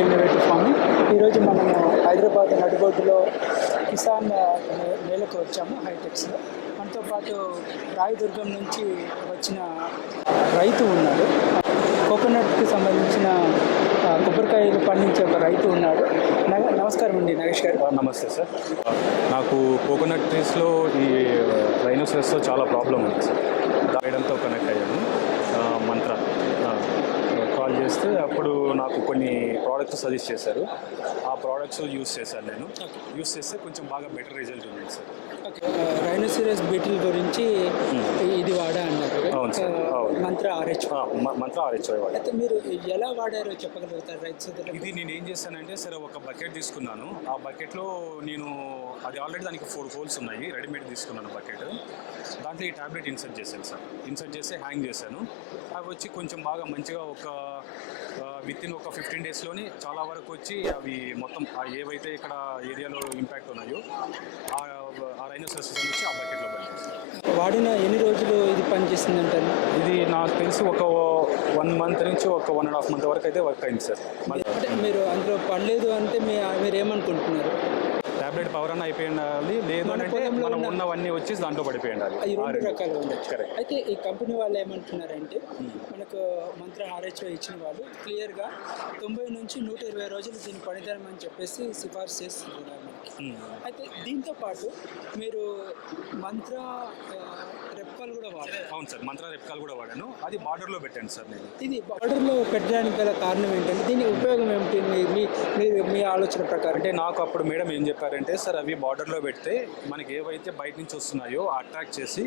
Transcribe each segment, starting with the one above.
Innovative farming ఈరోజు మనము హైదరాబాద్ నడిబొడ్డులో కిసాన్ మే- మేళకు వచ్చాము హైటెక్స్లో. మనతో పాటు రాయదుర్గం నుంచి వచ్చిన రైతు ఉన్నాడు. కోకోనట్కి సంబంధించిన కొబ్బరికాయలు పండించే ఒక రైతు ఉన్నాడు. నమస్కారం అండి నరేష్ గారు. నమస్తే సార్. నాకు కోకోనట్ ట్రీస్లో ఈ రైనోసరస్తో చాలా ప్రాబ్లం ఉంది సార్. దాయడంతో కనెక్ట్ అయ్యాను. చేస్తే అప్పుడు నాకు కొన్ని ప్రోడక్ట్స్ సజెస్ట్ చేశారు. ఆ ప్రోడక్ట్స్ యూస్ చేశాను నేను. యూస్ చేస్తే కొంచెం బాగా బెటర్ రిజల్ట్ ఉంది సార్ రైనోసిరస్ బీటిల్ గురించి ఇది వాడా అన్నారు. మంత్ర ఆర్హెచ్ మంత్ర ఆరెచ్చు వాడు. అయితే మీరు ఎలా వాడారో చెప్పగలుగుతారు? రైతు? ఇది నేను ఏం చేశానంటే సరే ఒక బకెట్ తీసుకున్నాను. ఆ బకెట్లో నేను అది ఆల్రెడీ దానికి ఫోర్ హోల్స్ ఉన్నాయి. రెడీమేడ్ తీసుకున్నాను బకెట్. దాంట్లో ఈ ట్యాబ్లెట్ ఇన్సర్ట్ చేశాను సార్. ఇన్సర్ట్ చేసి హ్యాంగ్ చేశాను. అవి వచ్చి కొంచెం బాగా మంచిగా ఒక విత్ ఇన్ ఒక ఫిఫ్టీన్ డేస్లోని చాలా వరకు వచ్చి అవి మొత్తం ఏవైతే ఇక్కడ ఏరియాలో ఇంపాక్ట్ ఉన్నాయో ఆ రైనోసెసెస్ వచ్చి ఆ బకెట్లో వాడిన ఎన్ని రోజులు ఇది పనిచేస్తుంది అంటారు? ఇది నాకు తెలిసి ఒక వన్ మంత్ నుంచి ఒక వన్ అండ్ హాఫ్ మంత్ వరకు అయితే వర్క్ అయింది సార్. అంటే మీరు అందులో పడలేదు అంటే మీరు ఏమనుకుంటున్నారు? టాబ్లెట్ పవర్ అన్న అయిపోయి ఉండాలి లేదు అంటే మనం ఉన్న- ఉన్నవన్నీ వచ్చి దాంట్లో పడిపోయి ఉండాలి ఈ రెండు. రకాలు ఉండొచ్చు. అయితే ఈ కంపెనీ వాళ్ళు ఏమంటున్నారంటే మనకు మంత్ర ఆర్హెచ్ఓ ఇచ్చిన వాళ్ళు క్లియర్గా తొంభై నుంచి నూట ఇరవై రోజులు దీని పనితనం అని చెప్పేసి సిఫార్సు చేస్తున్నారు మ్మ్. అయితే దీంతో పాటు మీరు మంత్ర రెప్కాల్ కూడా వాడారు అవును సార్ మంత్ర రెప్కాల్ కూడా వాడాను. అది బార్డర్లో పెట్టాను సార్ నేను. ఇది బార్డర్లో పెట్టడానికి గల కారణం ఏంటంటే దీని ఉపయోగం ఏమిటి? మీ- మీ ఆలోచన ప్రకారం. అంటే నాకు అప్పుడు మేడం ఏం చెప్పారంటే సార్ అవి బార్డర్లో పెడితే మనకి ఏవైతే బయట నుంచి వస్తున్నాయో అట్రాక్ట్ చేసి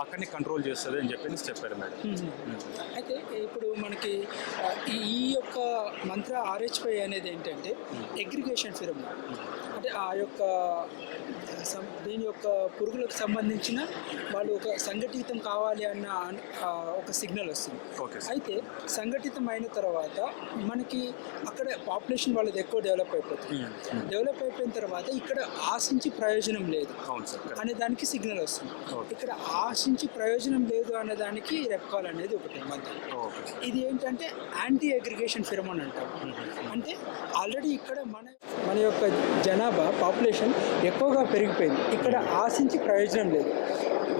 అక్కడిని కంట్రోల్ చేస్తుంది అని చెప్పి చెప్పారు మేడం. అయితే ఇప్పుడు మనకి ఈ యొక్క మంత్ర ఆర్హెచ్పై అనేది ఏంటంటే అగ్రిగేషన్ ఫిరమ్. అంటే ఆ యొక్క దీని యొక్క పురుగులకు సంబంధించిన వాళ్ళు ఒక సంఘటితం కావాలి అన్న ఒక సిగ్నల్ వస్తుంది. అయితే సంఘటితం అయిన తర్వాత మనకి అక్కడ పాపులేషన్ వాళ్ళది ఎక్కువ డెవలప్ అయిపోతుంది. డెవలప్ అయిపోయిన తర్వాత ఇక్కడ ఆశించి ప్రయోజనం లేదు. అనే దానికి సిగ్నల్ వస్తుంది. ఇక్కడ ఆశించి ప్రయోజనం లేదు అనే దానికి రెప్కాల్ అనేది ఒకటి సార్. ఇది ఏంటంటే యాంటీ అగ్రిగేషన్ ఫిరమోన్ అంటాం అంటే ఆల్రెడీ ఇక్కడ మన మన యొక్క జనాభా పాపులేషన్ ఎక్కువగా పెరిగిపోయింది. ఇక్కడ ఆశించి ప్రయోజనం లేదు.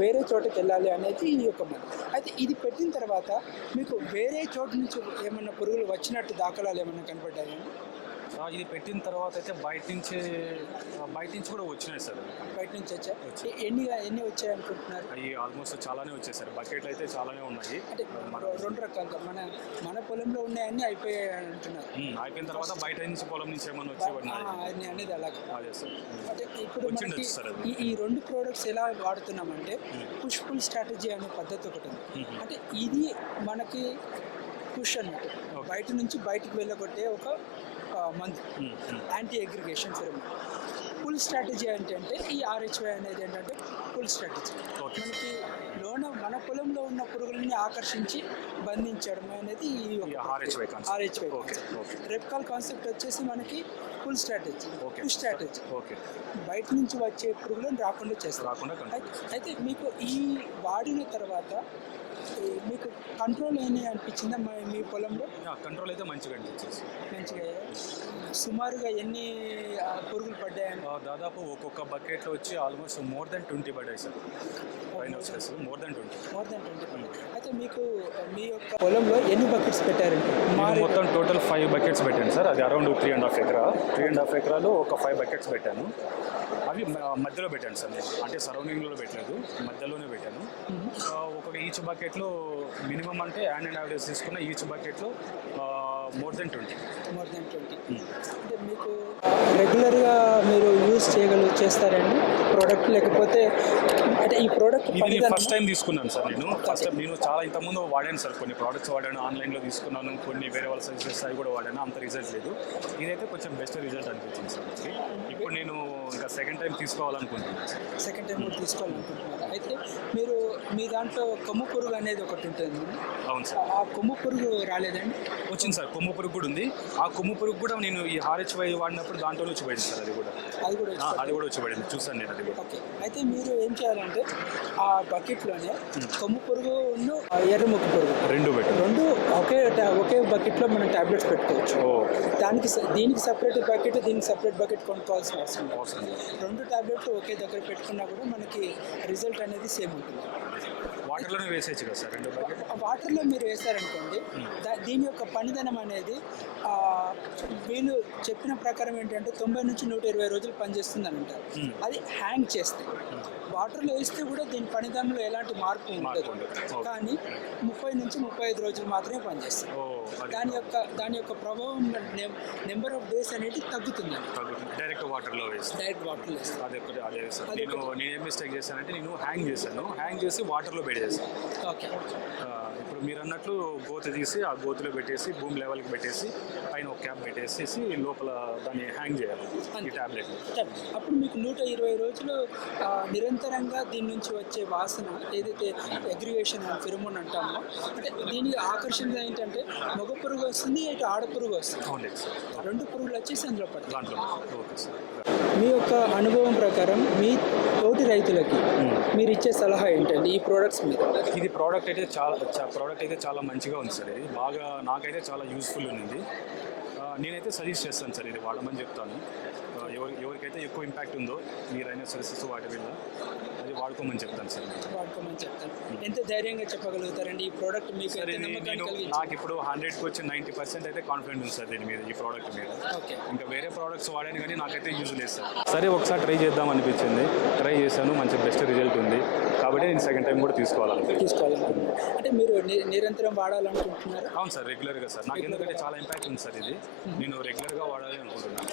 వేరే చోటకి వెళ్ళాలి అనేది ఈ యొక్క మన అయితే ఇది పెట్టిన తర్వాత మీకు వేరే చోట నుంచి ఏమన్నా పురుగులు వచ్చినట్టు దాఖలాలు ఏమన్నా కనపడ్డాయా? ఆ, ఇది పెట్టిన తర్వాత అయితే బయట నుంచి బయట నుంచి కూడా వచ్చినాయి సార్. బయట నుంచి వచ్చా? ఎ- ఎన్ని ఎన్ని వచ్చాయి అనుకుంటున్నారు అవి ఆల్మోస్ట్ చాలానే వచ్చాయి సార్. బకెట్లు అయితే చాలానే ఉన్నాయి. అంటే రెండు రకాలుగా మన మన పొలంలో ఉన్నాయన్నీ అయిపోయాయి అంటున్నారు. అయిపోయిన తర్వాత బయట నుంచి పొలం నుంచి ఏమైనా వచ్చి ఆ, పడినాయి. అది అనేది అలాగే. అదే సార్. అంటే ఇప్పుడు. ఈ రెండు ప్రోడక్ట్స్ ఎలా వాడుతున్నామంటే పుష్ పుల్ స్ట్రాటజీ అనే పద్ధతి ఒకటి ఉంది. అంటే ఇది మనకి పుష్ అన్నట్టు బయట నుంచి బయటికి వెళ్ళగొట్టే ఒక మ్మ్. Anti aggregation pheromone pull strategy ఏంటంటే ఈ ఆర్హెచ్వై అనేది ఏంటంటే పుల్ స్ట్రాటజీ. మనకి లోన మన పొలంలో ఉన్న పురుగుల్ని ఆకర్షించి బంధించడం అనేది ఈ okay. రెప్కాల్ కాన్సెప్ట్ వచ్చేసి మనకి pull strategy. Pull strategy okay బయట నుంచి వచ్చే పురుగులను రాకుండా చేస్తారు అయితే- మీకు ఈ వాడిన తర్వాత మీకు కంట్రోల్ ఏమి అనిపించిందా మా- మీ పొలంలో? కంట్రోల్ అయితే మంచిగా అనిపించేసి మంచిగా సుమారుగా ఎన్ని పురుగులు పడ్డాయని? దాదాపు ఒక్కొక్క బకెట్లో వచ్చి ఆల్మోస్ట్ మోర్ దెన్ ట్వంటీ పడ్డాయి సార్. వచ్చేసి more than twenty. More than twenty అయితే మీకు మీ యొక్క పొలంలో ఎన్ని బకెట్స్ పెట్టారండి మారి మొత్తం టోటల్ ఫైవ్ బకెట్స్ పెట్టాను సార్. అది అరౌండ్ త్రీ అండ్ హాఫ్ ఎకరా. త్రీ అండ్ హాఫ్ ఎకరాలో ఒక ఫైవ్ బకెట్స్ పెట్టాను. అవి మధ్యలో పెట్టాను సార్ నేను. అంటే సరౌండింగ్లో పెట్టలేదు. మధ్యలోనే పెట్టాను. ఒక ఈచ్ బకెట్లో మినిమం అంటే హ్యాండ్ అండ్ యావరేజ్ తీసుకున్న ఈచ్ బకెట్లో more than twenty. More than twenty. అంటే మీకు రెగ్యులర్గా మీరు యూజ్ చేయగల చేస్తారండి ప్రోడక్ట్ లేకపోతే అంటే ఈ ప్రోడక్ట్ ఇది నేను ఫస్ట్ టైం తీసుకున్నాను సార్ నేను. ఫస్ట్ టైం నేను చాలా ఇంతకుముందు వాడాను సార్ కొన్ని ప్రోడక్ట్స్ వాడాను ఆన్లైన్లో తీసుకున్నాను కొన్ని వేరే వాళ్ళ సజెషన్స్ అవి కూడా వాడాను అంత రిజల్ట్ లేదు. ఇదైతే కొంచెం బెస్ట్ రిజల్ట్ అనిపించింది సార్ ఇప్పుడు నేను ఇంకా సెకండ్ టైం తీసుకోవాలనుకుంటున్నాను సార్. సెకండ్ టైం కూడా తీసుకోవాలనుకుంటున్నారు? అయితే మీరు మీ దాంట్లో కొమ్ము పురుగు అనేది ఒకటి ఉంటుంది. అవును సార్. ఆ కొమ్ము పురుగు రాలేదండి? వచ్చింది సార్ కొమ్ము పురుగు కూడా ఉంది. ఆ కొమ్ము పురుగు కూడా నేను ఈ హార్హెచ్వై వాడినప్పుడు దాంట్లో వచ్చి పడింది సార్ అది కూడా. అది కూడా అది కూడా వచ్చి పడింది చూసాను నేను అది కూడా. ఓకే. అయితే మీరు ఏం చేయాలంటే ఆ బకెట్లోనే కొమ్ము పురుగు ఉన్న ఎర్ర ముక్కు పురుగు. రెండు పెట్టు. రెండు ఒకే ఒకే బకెట్లో మనం టాబ్లెట్స్ పెట్టుకోవచ్చు. దానికి దీనికి సపరేట్ బకెట్ దీనికి సపరేట్ బకెట్ కొనుక్కోవాల్సిన అవసరం అవసరం. రెండు టాబ్లెట్లు ఒకే దగ్గర పెట్టుకున్నా కూడా మనకి రిజల్ట్ అనేది సేమ్ ఉంటుంది. వాటర్లోనే వేసేయచ్చు కదా సార్ రెండు వాటర్లో మీరు వేశారనుకోండి దా- దీని యొక్క పనిదనం అనేది వీళ్ళు చెప్పిన ప్రకారం ఏంటంటే తొంభై నుంచి నూట ఇరవై రోజులు పనిచేస్తుంది అని అంటారు. అది హ్యాంగ్ చేస్తే వాటర్లో వేస్తే కూడా దీని పనిదనంలో ఎలాంటి మార్పు ఉండదు. కానీ ముప్పై నుంచి ముప్పై ఐదు రోజులు మాత్రమే పనిచేస్తుంది దాని యొక్క దాని యొక్క ప్రభావం నెంబర్ ఆఫ్ డేస్ అనేది తగ్గుతుంది. డైరెక్ట్ వాటర్లో వేస్తే డైరెక్ట్ వాటర్లో అదే ఒకటి అదే నేను నేను ఏం మిస్టేక్ చేశానంటే నేను హ్యాంగ్ చేశాను. హ్యాంగ్ చేసి వాటర్లో పెట్టేసాను ఓకే. ఆ, ఇప్పుడు మీరు అన్నట్లు గోతి తీసి ఆ గోతిలో పెట్టేసి భూమి లెవెల్కి పెట్టేసి పైన ఒక క్యాప్ పెట్టేసి లోపల దాన్ని హ్యాంగ్ చేయాలి ఈ ట్యాబ్లెట్. అప్పుడు మీకు నూట ఇరవై రోజులు నిరంతరంగా దీని నుంచి వచ్చే వాసన ఏదైతే అగ్రివేషన్ అండ్ ఫిరమోన్ అంటామో అంటే దీనికి ఆకర్షణ ఏంటంటే మగ పురుగు వస్తుంది ఇటు ఆడ పురుగు వస్తుంది. అవునండి సార్. రెండు పురుగులు వచ్చేసి అందులో పడతాయి. దాంట్లో ఓకే సార్. మీ యొక్క అనుభవం ప్రకారం మీ తోటి రైతులకి మీరు ఇచ్చే సలహా ఏంటండి? ఈ ప్రోడక్ట్స్ మీద. ఇది ప్రోడక్ట్ అయితే చాలా ప్రోడక్ట్ అయితే చాలా మంచిగా ఉంది సార్ ఇది. బాగా నాకైతే చాలా యూస్ఫుల్ ఉంది. ఆ, నేనైతే సజెస్ట్ చేస్తాను సార్ ఇది వాడమని చెప్తాను. ఎవరి ఎవరికైతే ఎక్కువ ఇంపాక్ట్ ఉందో మీరైనా సర్వీసెస్ వాటి మీద అది వాడుకోమని చెప్తాను సార్. వాడుకోమని చెప్తాను. ఎంత ధైర్యంగా చెప్పగలుగుతారండి? ఈ ప్రోడక్ట్ మీకు నాకు ఇప్పుడు హండ్రెడ్కి వచ్చి నైంటీ పర్సెంట్ అయితే కాన్ఫిడెంట్ ఉంది సార్ దీని మీద ఈ ప్రోడక్ట్ మీద. ఓకే. ఇంకా వేరే ప్రోడక్ట్స్ వాడాను కానీ నాకైతే యూజ్ లేదు సార్. సరే ఒకసారి ట్రై చేద్దాం అనిపించింది. ట్రై చేశాను మంచి బెస్ట్ రిజల్ట్ ఉంది. కాబట్టి నేను సెకండ్ టైం కూడా తీసుకోవాలి తీసుకోవాలనుకుంటున్నారు? అంటే మీరు నిరంతరం వాడాలనుకుంటున్నారు? అవును సార్ రెగ్యులర్గా సార్. నాకు ఎందుకంటే చాలా ఇంపాక్ట్ ఉంది సార్ ఇది. నేను రెగ్యులర్గా వాడాలి అనుకుంటున్నాను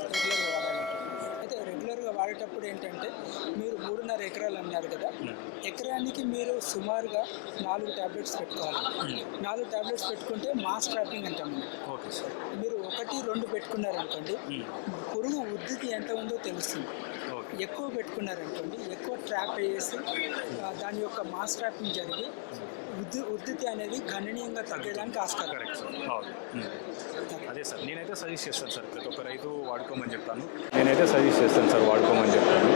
అయితే రెగ్యులర్గా వాడేటప్పుడు ఏంటంటే మీరు మూడున్నర ఎకరాలు అన్నారు కదా ఎకరానికి మీరు సుమారుగా నాలుగు టాబ్లెట్స్ పెట్టుకోవాలి. నాలుగు టాబ్లెట్స్ పెట్టుకుంటే మాస్ ట్రాపింగ్ అంటాం. Okay sir. మీరు ఒకటి రెండు పెట్టుకున్నారనుకోండి పురుగు ఉద్ధృతి ఎంత ఉందో తెలుస్తుంది. ఎక్కువ పెట్టుకున్నారనుకోండి ఎక్కువ ట్రాప్ చేసి ఆ, దాని యొక్క మాస్ ట్రాపింగ్ జరిగి ఉద్ధి ఉద్ధృతి అనేది గణనీయంగా తగ్గడానికి ఆస్కారం. Correct sir. అవును. అదే సార్. నేనైతే సజెస్ట్ చేస్తాను సార్. ప్రతి ఒక్క రైతు వాడుకోమని చెప్తాను. నేనైతే సజెస్ట్ చేస్తాను సార్ వాడుకోమని చెప్తాను.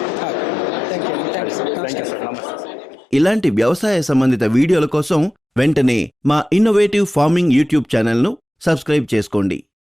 Thank you thank you sir. నమస్తే సార్. ఇలాంటి వ్యవసాయ సంబంధిత వీడియోల కోసం వెంటనే మా ఇన్నోవేటివ్ ఫార్మింగ్ యూట్యూబ్ ఛానల్ను సబ్స్క్రైబ్ చేసుకోండి.